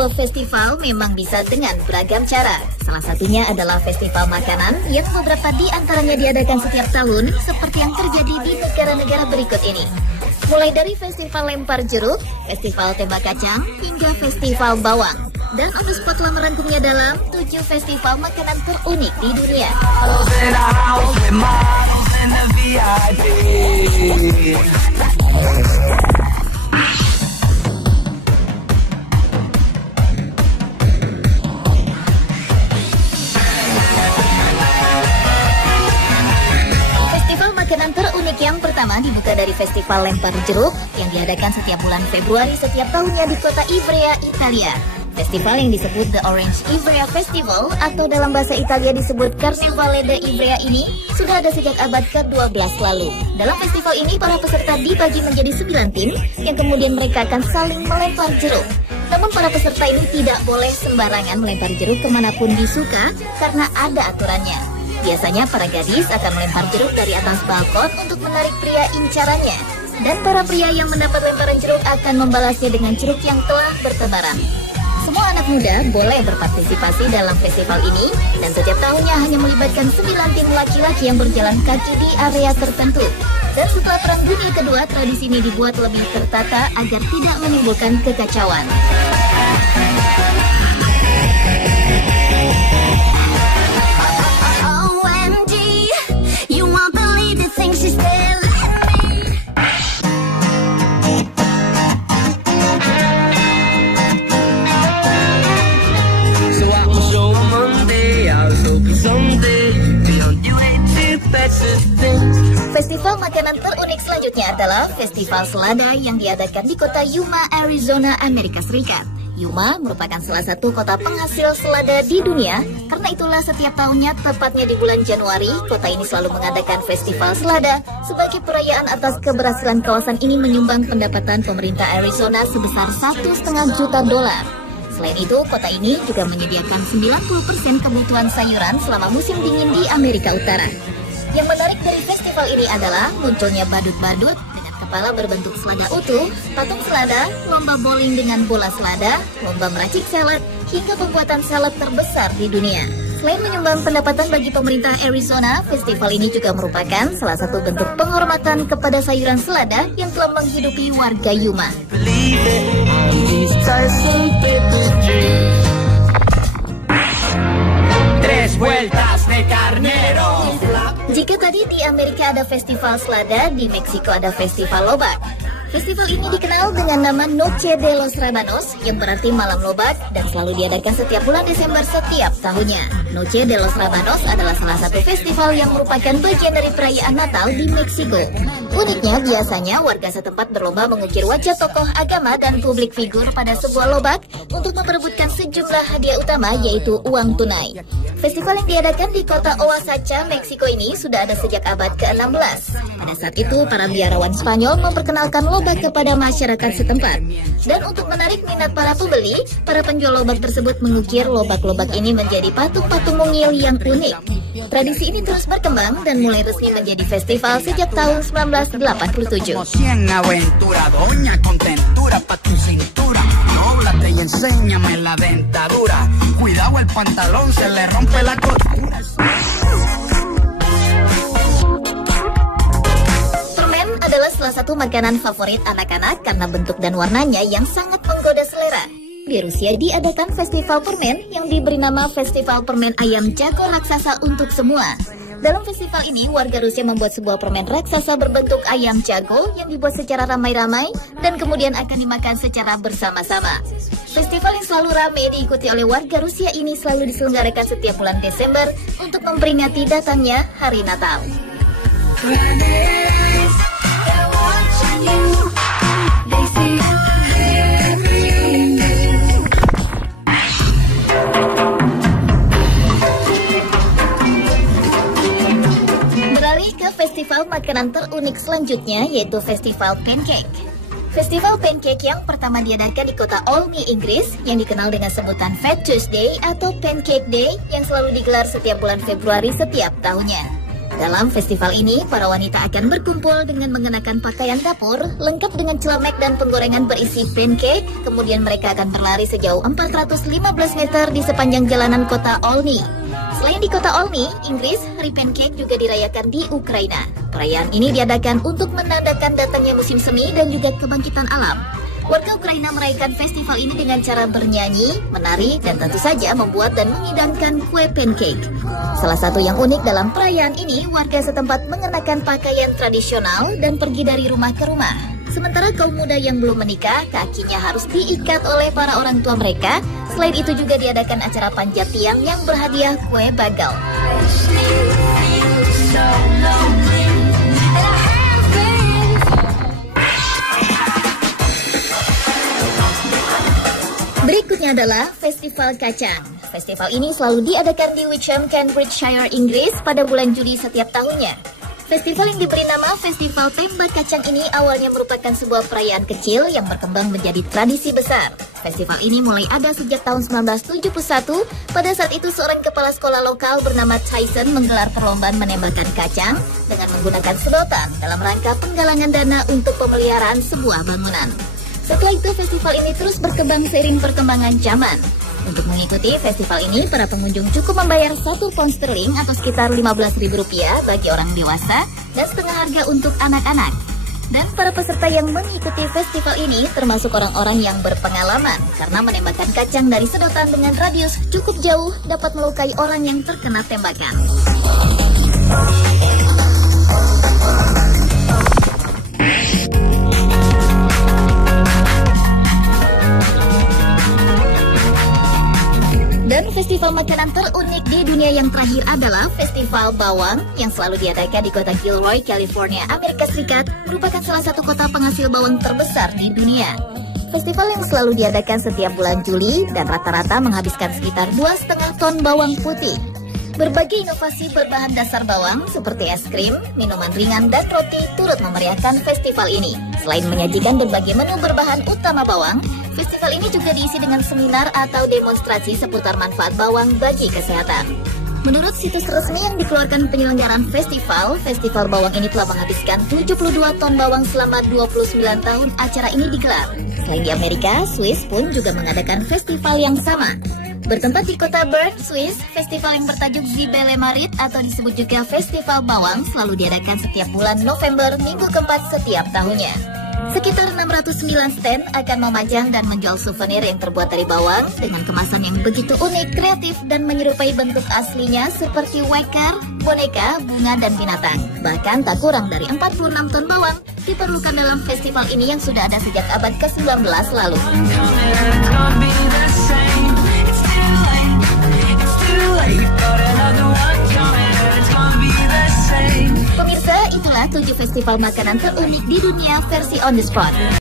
sebuah festival memang bisa dengan beragam cara. Salah satunya adalah festival makanan yang beberapa di antaranya diadakan setiap tahun seperti yang terjadi di negara-negara berikut ini. Mulai dari festival lempar jeruk, festival tembak kacang, hingga festival bawang. Dan on the spot telah merangkumnya dalam 7 festival makanan terunik di dunia. Makanan terunik yang pertama dibuka dari festival lempar jeruk yang diadakan setiap bulan Februari setiap tahunnya di kota Ivrea, Italia. Festival yang disebut The Orange Ivrea Festival atau dalam bahasa Italia disebut Carnevale de Ivrea ini sudah ada sejak abad ke-12 lalu. Dalam festival ini para peserta dibagi menjadi 9 tim yang kemudian mereka akan saling melempar jeruk. Namun para peserta ini tidak boleh sembarangan melempar jeruk kemanapun disuka karena ada aturannya. Biasanya para gadis akan melempar jeruk dari atas balkon untuk menarik pria incarannya. Dan para pria yang mendapat lemparan jeruk akan membalasnya dengan jeruk yang telah bertebaran. Semua anak muda boleh berpartisipasi dalam festival ini dan setiap tahunnya hanya melibatkan 9 tim laki-laki yang berjalan kaki di area tertentu. Dan setelah Perang Dunia Kedua, tradisi ini dibuat lebih tertata agar tidak menimbulkan kekacauan. Festival makanan terunik selanjutnya adalah Festival Selada yang diadakan di kota Yuma, Arizona, Amerika Serikat. Yuma merupakan salah satu kota penghasil selada di dunia. Karena itulah setiap tahunnya, tepatnya di bulan Januari, kota ini selalu mengadakan Festival Selada sebagai perayaan atas keberhasilan kawasan ini menyumbang pendapatan pemerintah Arizona sebesar $1,5 juta. Selain itu, kota ini juga menyediakan 90% kebutuhan sayuran selama musim dingin di Amerika Utara. Yang menarik dari festival ini adalah munculnya badut-badut dengan kepala berbentuk selada utuh, patung selada, lomba bowling dengan bola selada, lomba meracik salad, hingga pembuatan salad terbesar di dunia. Selain menyumbang pendapatan bagi pemerintah Arizona, festival ini juga merupakan salah satu bentuk penghormatan kepada sayuran selada yang telah menghidupi warga Yuma. Jika tadi di Amerika ada festival selada, di Meksiko ada festival lobak. Festival ini dikenal dengan nama Noche de los Rabanos, yang berarti malam lobak, dan selalu diadakan setiap bulan Desember setiap tahunnya. Noche de los Rabanos adalah salah satu festival yang merupakan bagian dari perayaan Natal di Meksiko. Uniknya, biasanya warga setempat berlomba mengukir wajah tokoh agama dan publik figur pada sebuah lobak untuk memperebutkan sejumlah hadiah utama, yaitu uang tunai. Festival yang diadakan di kota Oaxaca, Meksiko ini sudah ada sejak abad ke-16. Pada saat itu, para biarawan Spanyol memperkenalkan lobak kepada masyarakat setempat. Dan untuk menarik minat para pembeli, para penjual lobak tersebut mengukir lobak-lobak ini menjadi patung-patung mungil yang unik. Tradisi ini terus berkembang dan mulai resmi menjadi festival sejak tahun 1987. Permen adalah salah satu makanan favorit anak-anak karena bentuk dan warnanya yang sangat menggoda selera. Di Rusia diadakan festival permen yang diberi nama Festival Permen Ayam Jago Raksasa untuk semua. Dalam festival ini, warga Rusia membuat sebuah permen raksasa berbentuk ayam jago yang dibuat secara ramai-ramai dan kemudian akan dimakan secara bersama-sama. Festival yang selalu ramai diikuti oleh warga Rusia ini selalu diselenggarakan setiap bulan Desember untuk memperingati datangnya Hari Natal. Festival makanan terunik selanjutnya yaitu Festival Pancake. Festival Pancake yang pertama diadakan di kota Olney, Inggris, yang dikenal dengan sebutan Fat Tuesday atau Pancake Day, yang selalu digelar setiap bulan Februari setiap tahunnya. Dalam festival ini, para wanita akan berkumpul dengan mengenakan pakaian dapur, lengkap dengan celemek dan penggorengan berisi pancake. Kemudian mereka akan berlari sejauh 415 meter di sepanjang jalanan kota Olny. Selain di kota Olny, Inggris, Hari Pancake juga dirayakan di Ukraina. Perayaan ini diadakan untuk menandakan datangnya musim semi dan juga kebangkitan alam. Warga Ukraina merayakan festival ini dengan cara bernyanyi, menari, dan tentu saja membuat dan mengidamkan kue pancake. Salah satu yang unik dalam perayaan ini, warga setempat mengenakan pakaian tradisional dan pergi dari rumah ke rumah. Sementara kaum muda yang belum menikah, kakinya harus diikat oleh para orang tua mereka. Selain itu juga diadakan acara panjat tiang yang berhadiah kue bagel. Berikutnya adalah Festival Kacang. Festival ini selalu diadakan di Wickham, Cambridgeshire, Inggris pada bulan Juli setiap tahunnya. Festival yang diberi nama Festival Tembak Kacang ini awalnya merupakan sebuah perayaan kecil yang berkembang menjadi tradisi besar. Festival ini mulai ada sejak tahun 1971. Pada saat itu seorang kepala sekolah lokal bernama Tyson menggelar perlombaan menembakkan kacang dengan menggunakan sedotan dalam rangka penggalangan dana untuk pemeliharaan sebuah bangunan. Setelah itu, festival ini terus berkembang seiring perkembangan zaman. Untuk mengikuti festival ini, para pengunjung cukup membayar 1 pound sterling atau sekitar Rp15.000 bagi orang dewasa dan setengah harga untuk anak-anak. Dan para peserta yang mengikuti festival ini termasuk orang-orang yang berpengalaman karena menembakkan kacang dari sedotan dengan radius cukup jauh dapat melukai orang yang terkena tembakan. Dan festival makanan terunik di dunia yang terakhir adalah Festival Bawang yang selalu diadakan di kota Gilroy, California, Amerika Serikat, merupakan salah satu kota penghasil bawang terbesar di dunia. Festival yang selalu diadakan setiap bulan Juli dan rata-rata menghabiskan sekitar 2,5 ton bawang putih. Berbagai inovasi berbahan dasar bawang seperti es krim, minuman ringan, dan roti turut memeriahkan festival ini. Selain menyajikan berbagai menu berbahan utama bawang, festival ini juga diisi dengan seminar atau demonstrasi seputar manfaat bawang bagi kesehatan. Menurut situs resmi yang dikeluarkan penyelenggaraan festival bawang ini telah menghabiskan 72 ton bawang selama 29 tahun acara ini digelar. Selain di Amerika, Swiss pun juga mengadakan festival yang sama. Bertempat di kota Bern, Swiss, festival yang bertajuk Zibele Marit atau disebut juga Festival Bawang selalu diadakan setiap bulan November minggu keempat setiap tahunnya. Sekitar 609 stand akan memajang dan menjual souvenir yang terbuat dari bawang dengan kemasan yang begitu unik, kreatif, dan menyerupai bentuk aslinya seperti waker, boneka, bunga, dan binatang. Bahkan tak kurang dari 46 ton bawang diperlukan dalam festival ini yang sudah ada sejak abad ke-19 lalu. Pemirsa, itulah 7 festival makanan terunik di dunia versi on the spot.